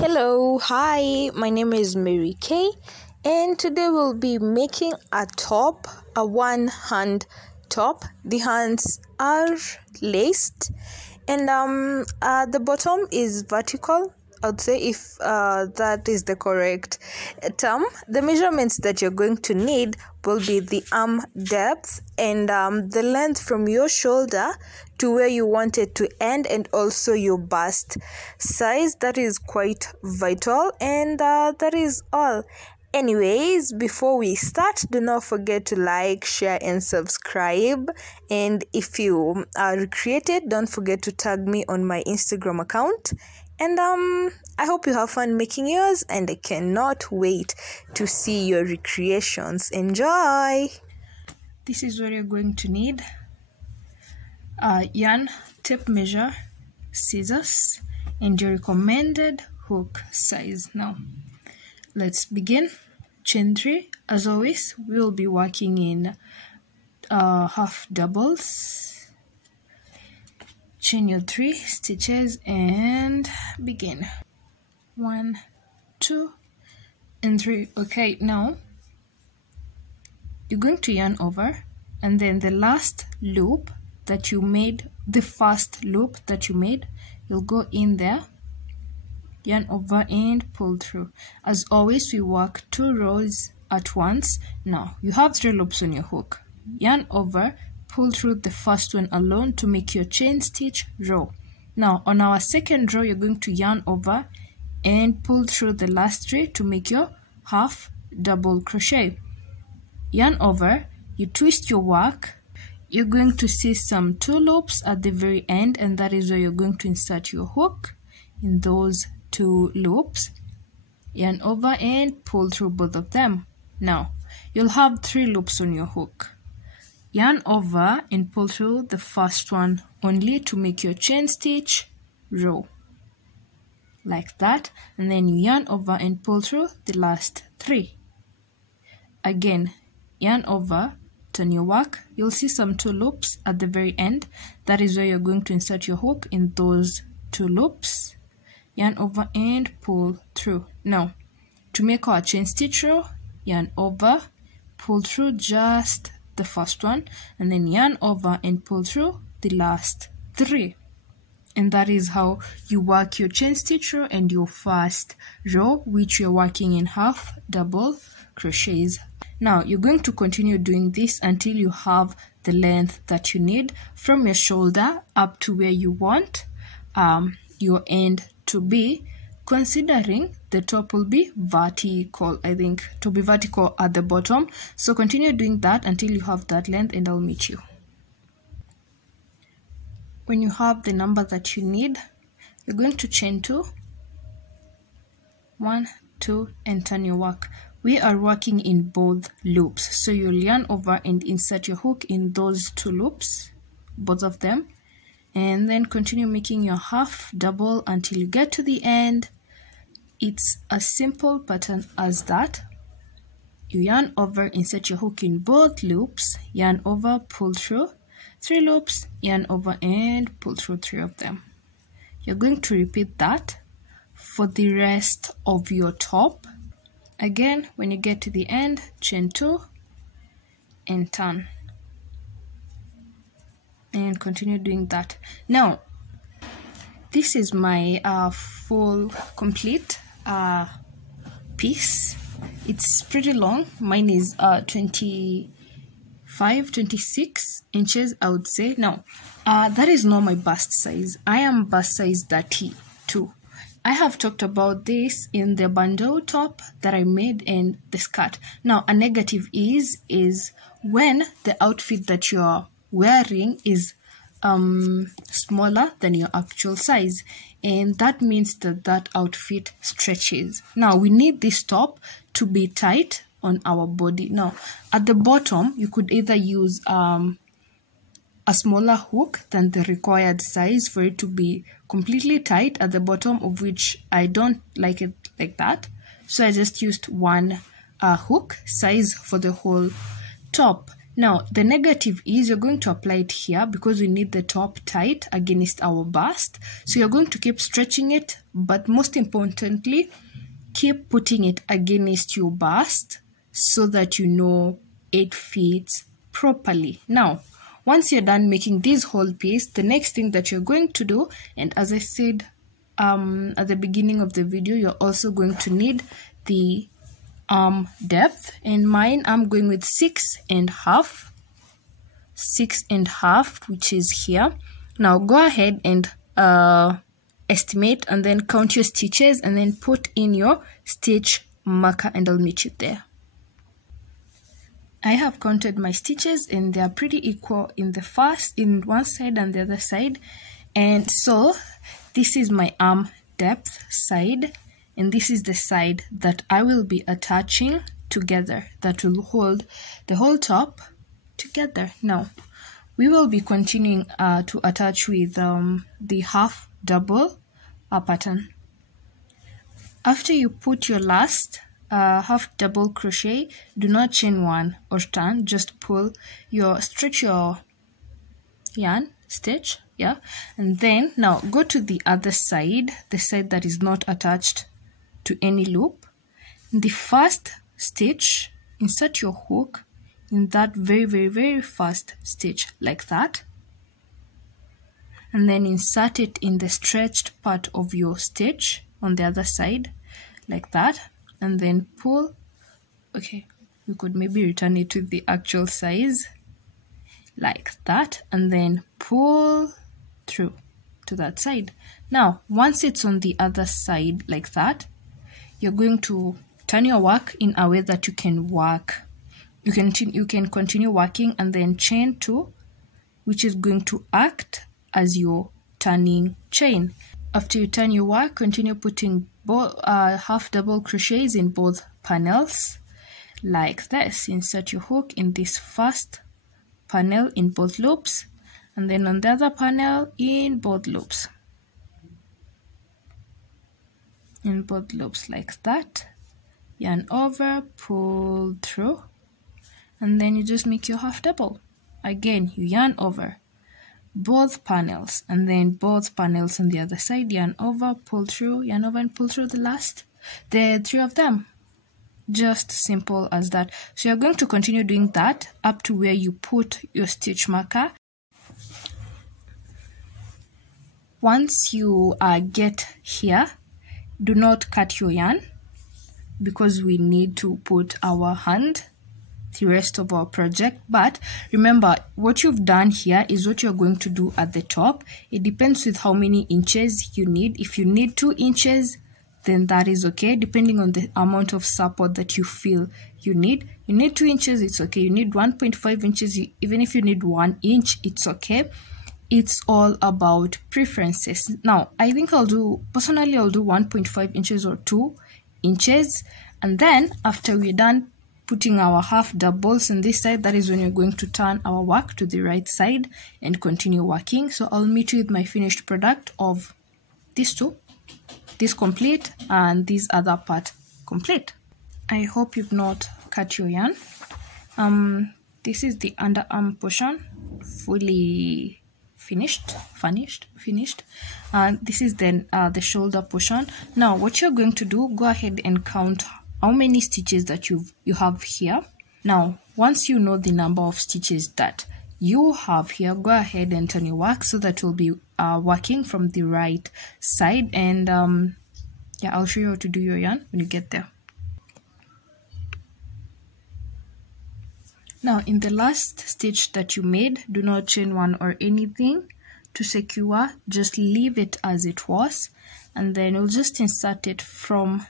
Hello, hi, my name is Mary Kay, and today we'll be making a top, a one-hand top. The hands are laced, and the bottom is vertical. I'd say if that is the correct term. The measurements that you're going to need will be the arm depth and the length from your shoulder to where you want it to end, and also your bust size. That is quite vital, and that is all. Anyways, before we start, do not forget to like, share, and subscribe. And if you are recreated, don't forget to tag me on my Instagram account. And I hope you have fun making yours, and I cannot wait to see your recreations. Enjoy! This is what you're going to need: yarn, tape measure, scissors, and your recommended hook size. Now, let's begin. Chain 3. As always, we will be working in half doubles. Chain your 3 stitches and begin. 1, 2, and 3. Okay, now you're going to yarn over, and then the last loop that you made, the first loop that you made, you'll go in there, yarn over and pull through. As always, we work 2 rows at once. Now you have 3 loops on your hook. Yarn over, pull through the first one alone to make your chain stitch row. Now on our second row, you're going to yarn over and pull through the last 3 to make your half double crochet. Yarn over, you twist your work. You're going to see some 2 loops at the very end, and that is where you're going to insert your hook in those 2 loops. Yarn over and pull through both of them. Now you'll have 3 loops on your hook. Yarn over and pull through the first one only to make your chain stitch row, like that, and then you yarn over and pull through the last 3. Again, yarn over, turn your work. You'll see some 2 loops at the very end. That is where you're going to insert your hook in those 2 loops. Yarn over and pull through. Now, to make our chain stitch row, yarn over, pull through just the first one, and then yarn over and pull through the last 3. And that is how you work your chain stitch row and your first row, which you're working in half double crochets. Now you're going to continue doing this until you have the length that you need from your shoulder up to where you want your end to be, considering the top will be vertical. I think to be vertical at the bottom. So continue doing that until you have that length, and I'll meet you. When you have the number that you need, you're going to chain 2, 1, 2, and turn your work. We are working in both loops, so you'll yarn over and insert your hook in those 2 loops, both of them, and then continue making your half double until you get to the end. It's a simple pattern as that. You yarn over, insert your hook in both loops, yarn over, pull through 3 loops, yarn over and pull through 3 of them. You're going to repeat that for the rest of your top. Again, when you get to the end, chain 2 and turn, and continue doing that. Now this is my full complete piece. It's pretty long. Mine is 26 inches, I would say. Now that is not my bust size. I am bust size 32. I have talked about this in the bandeau top that I made and the skirt. Now a negative is when the outfit that you're wearing is smaller than your actual size, and that means that outfit stretches. Now we need this top to be tight on our body. Now at the bottom, you could either use a smaller hook than the required size for it to be completely tight at the bottom, of which I don't like it like that, so I just used one hook size for the whole top. Now the negative is you're going to apply it here because we need the top tight against our bust. So you're going to keep stretching it, but most importantly, keep putting it against your bust so that you know it fits properly. Now once you're done making this whole piece, the next thing that you're going to do, and as I said at the beginning of the video, you're also going to need the arm depth. In mine, I'm going with 6.5, which is here. Now go ahead and estimate and then count your stitches and then put in your stitch marker, and I'll meet you there. I have counted my stitches and they are pretty equal in one side and the other side. And so this is my arm depth side, and this is the side that I will be attaching together, that will hold the whole top together. Now we will be continuing to attach with the half double pattern. After you put your last half double crochet, do not chain one or turn, just stretch your yarn stitch, and then now go to the other side, the side that is not attached to any loop. In the first stitch, insert your hook in that very first stitch like that, and then insert it in the stretched part of your stitch on the other side like that, and then pull. Okay, we could maybe return it to the actual size like that, and then pull through to that side. Now once it's on the other side like that, you're going to turn your work in a way that you can continue working and then chain 2, which is going to act as your turning chain. After you turn your work, continue putting both half double crochets in both panels like this. Insert your hook in this first panel in both loops, and then on the other panel in both loops, like that. Yarn over, pull through, and then you just make your half double. Again, you yarn over both panels, and then both panels on the other side, yarn over, pull through, yarn over and pull through the 3 of them. Just simple as that. So you're going to continue doing that up to where you put your stitch marker. Once you get here, do not cut your yarn because we need to put our hand the rest of our project. But remember, what you've done here is what you're going to do at the top. It depends with how many inches you need. If you need 2 inches, then that is okay, depending on the amount of support that you feel you need. You need 2 inches, it's okay. You need 1.5 inches, even if you need 1 inch, it's okay. It's all about preferences. Now, I think personally I'll do 1.5 inches or 2 inches. And then after we're done putting our half doubles on this side, that is when you're going to turn our work to the right side and continue working. So I'll meet you with my finished product of these two, this complete and this other part complete. I hope you've not cut your yarn. This is the underarm portion, fully finished. And this is then the shoulder portion. Now what you're going to do, go ahead and count how many stitches that you have here. Now once you know the number of stitches that you have here, go ahead and turn your work so that you'll be working from the right side. And yeah, I'll show you how to do your yarn when you get there. Now in the last stitch that you made, do not chain one or anything to secure, just leave it as it was, and then we'll just insert it from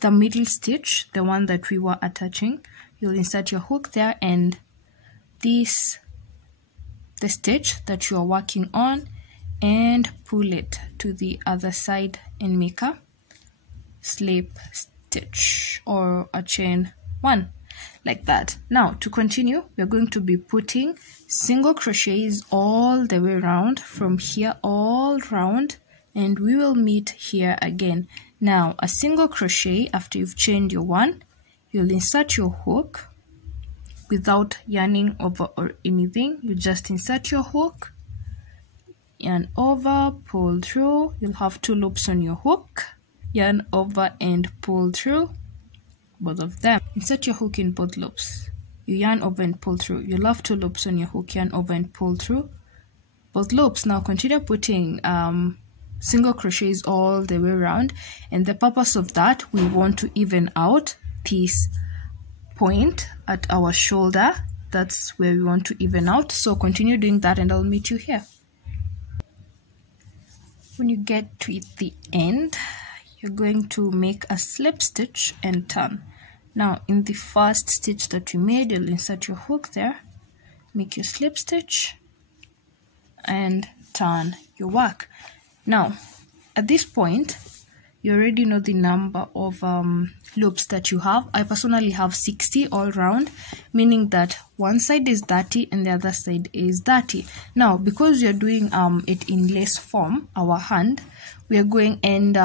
the middle stitch, the one that we were attaching. You'll insert your hook there, and the stitch that you are working on, and pull it to the other side and make a slip stitch or a chain 1 like that. Now to continue, we're going to be putting single crochets all the way around, from here all round, and we will meet here again. Now a single crochet after you've chained your 1, you'll insert your hook without yarning over or anything. You just insert your hook, yarn over, pull through. You'll have 2 loops on your hook, yarn over and pull through both of them. Insert your hook in both loops. You yarn over and pull through. You'll have 2 loops on your hook, yarn over and pull through both loops. Now continue putting single crochets all the way around, and the purpose of that, we want to even out this point at our shoulder. That's where we want to even out. So continue doing that and I'll meet you here. When you get to the end, you're going to make a slip stitch and turn. Now in the first stitch that you made, you'll insert your hook there, make your slip stitch and turn your work. Now at this point, you already know the number of loops that you have. I personally have 60 all round, meaning that one side is 30 and the other side is 30. Now because we are doing it in lace form, our hand, we are going, and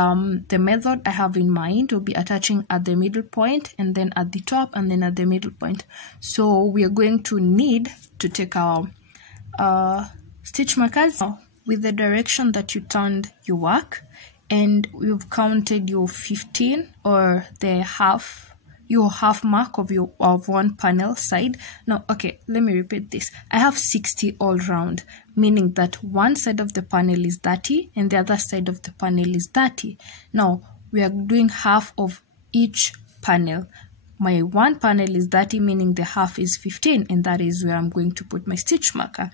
the method I have in mind will be attaching at the middle point and then at the top and then at the middle point. So we are going to need to take our stitch markers with the direction that you turned your work, and you've counted your 15 or the your half mark of one panel side. Now okay, let me repeat this. I have 60 all round, meaning that one side of the panel is 30 and the other side of the panel is 30. Now we are doing half of each panel. My one panel is 30, meaning the half is 15, and that is where I'm going to put my stitch marker,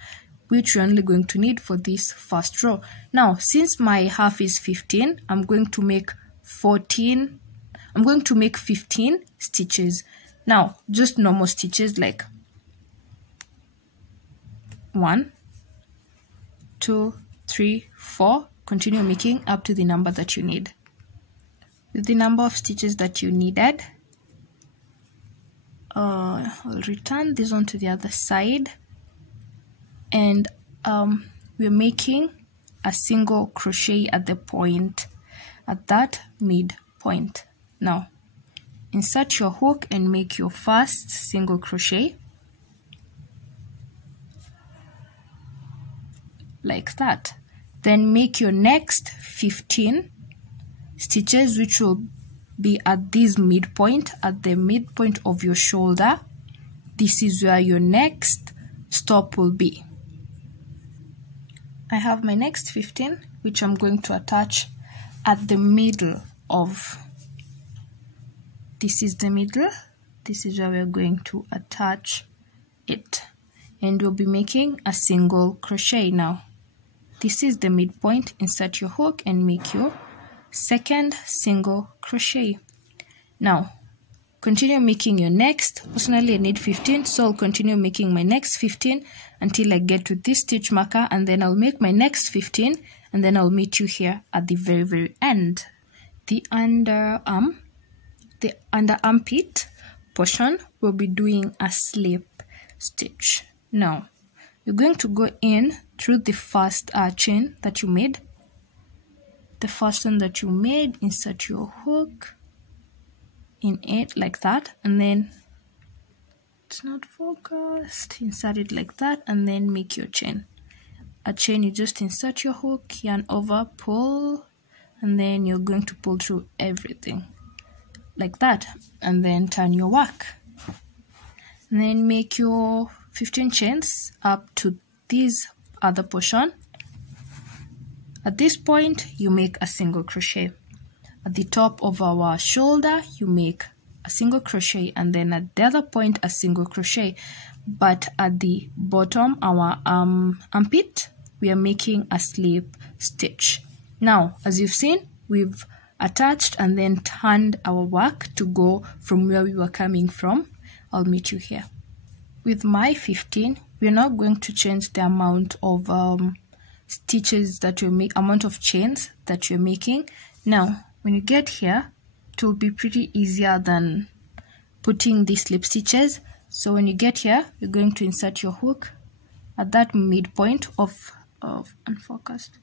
which you're only going to need for this first row. Now, since my half is 15, I'm going to make 15 stitches. Now, just normal stitches like 1, 2, 3, 4. Continue making up to the number that you need. With the number of stitches that you needed, I'll return this one to the other side, and we're making a single crochet at the point, at that mid point. Now insert your hook and make your first single crochet like that. Then make your next 15 stitches, which will be at this midpoint, at the midpoint of your shoulder. This is where your next stop will be. I have my next 15, which I'm going to attach at the middle of, this is the middle, this is where we're going to attach it, and we'll be making a single crochet. Now this is the midpoint. Insert your hook and make your second single crochet. Now continue making your next. Personally I need 15, so I'll continue making my next 15 until I get to this stitch marker, and then I'll make my next 15, and then I'll meet you here at the very end. The underarm, the under armpit portion, will be doing a slip stitch. Now you're going to go in through the first chain that you made, the first one that you made. Insert your hook in it like that, and then it's not focused, insert it like that, and then make your chain. A chain, you just insert your hook, yarn over, pull, and then you're going to pull through everything like that, and then turn your work, and then make your 15 chains up to this other portion. At this point you make a single crochet. At the top of our shoulder you make a single crochet, and then at the other point a single crochet, but at the bottom, our armpit, we are making a slip stitch. Now as you've seen, we've attached and then turned our work to go from where we were coming from. I'll meet you here. With my 15, we're not going to change the amount of stitches that you make, amount of chains that you're making. Now when you get here, it will be pretty easier than putting these slip stitches. So when you get here, you're going to insert your hook at that midpoint of unfocused.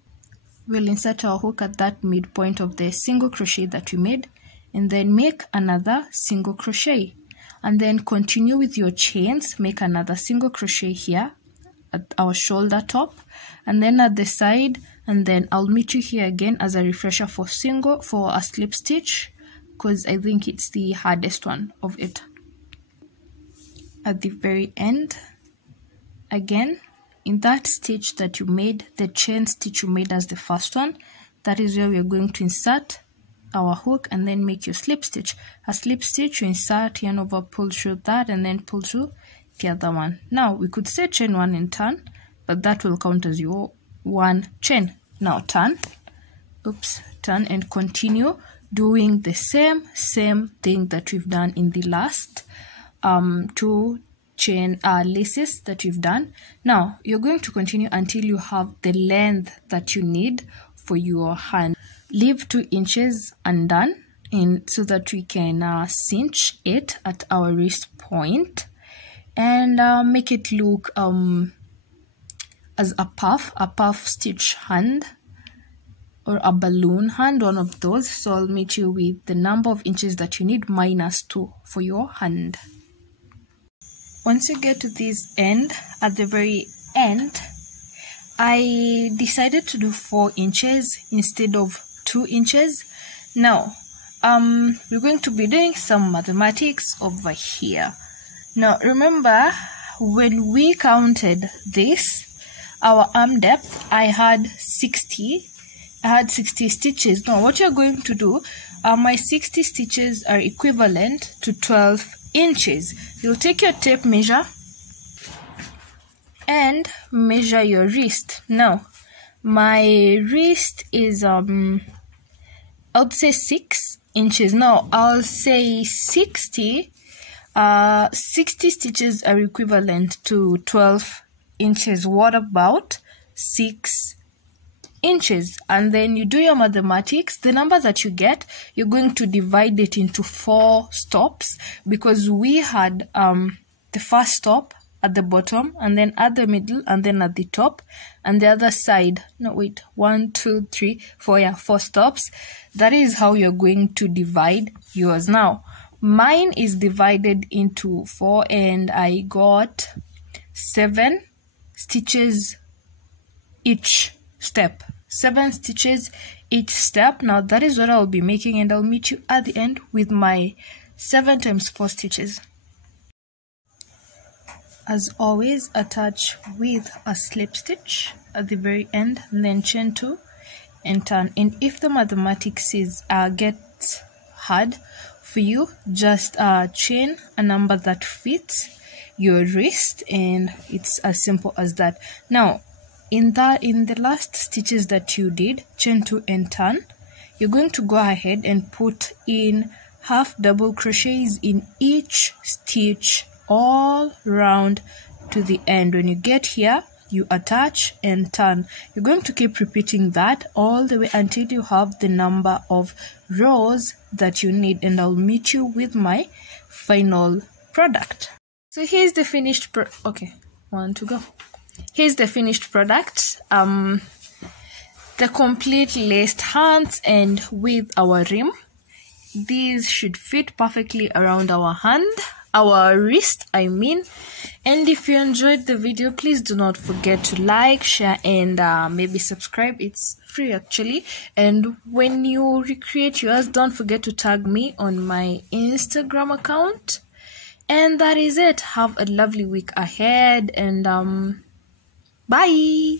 We'll insert our hook at that midpoint of the single crochet that we made, and then make another single crochet. and then continue with your chains. Make another single crochet here at our shoulder top and then at the side, and then I'll meet you here again as a refresher for a slip stitch, because I think it's the hardest one of it. At the very end, again, in that stitch that you made, the chain stitch you made as the first one, that is where we are going to insert our hook and then make your slip stitch. A slip stitch, you insert, yarn over, pull through that, and then pull through the other one. Now we could say chain one and turn, but that will count as your one chain. Now turn, turn, and continue doing the same thing that we've done in the last two chain laces that you've done. Now you're going to continue until you have the length that you need for your hand. Leave 2 inches undone so that we can cinch it at our wrist point and make it look as a puff stitch hand or a balloon hand, one of those. So I'll meet you with the number of inches that you need -2 for your hand. Once you get to this end, at the very end, I decided to do 4 inches instead of 2 inches. Now, we're going to be doing some mathematics over here. Now, remember, when we counted this, our arm depth, I had 60 stitches. Now, what you're going to do, my 60 stitches are equivalent to 12 inches. You'll take your tape measure and measure your wrist. Now, my wrist is I would say 6 inches. Now I'll say 60 stitches are equivalent to 12 inches. What about 6 inches? And then you do your mathematics. The number that you get, you're going to divide it into 4 stops, because we had the first stop at the bottom, and then at the middle, and then at the top, and the other side. No, wait, 1, 2, 3, 4, yeah, 4 stops. That is how you're going to divide yours. Now, mine is divided into 4, and I got 7 stitches each step. 7 stitches each step. Now, that is what I'll be making, and I'll meet you at the end with my 7 times 4 stitches. As always, attach with a slip stitch at the very end, and then chain 2 and turn. And if the mathematics gets hard for you, just chain a number that fits your wrist, and it's as simple as that. Now, in the last stitches that you did, chain 2 and turn, you're going to go ahead and put in half double crochets in each stitch all round to the end. When you get here, you attach and turn. You're going to keep repeating that all the way until you have the number of rows that you need, and I'll meet you with my final product. So here's the finished okay, 1 to go. Here's the finished product. The complete laced hands, and with our rim. These should fit perfectly around our hand, our wrist, I mean. And if you enjoyed the video, please do not forget to like, share, and maybe subscribe. It's free actually. And when you recreate yours, don't forget to tag me on my Instagram account. And that is it. Have a lovely week ahead, and bye.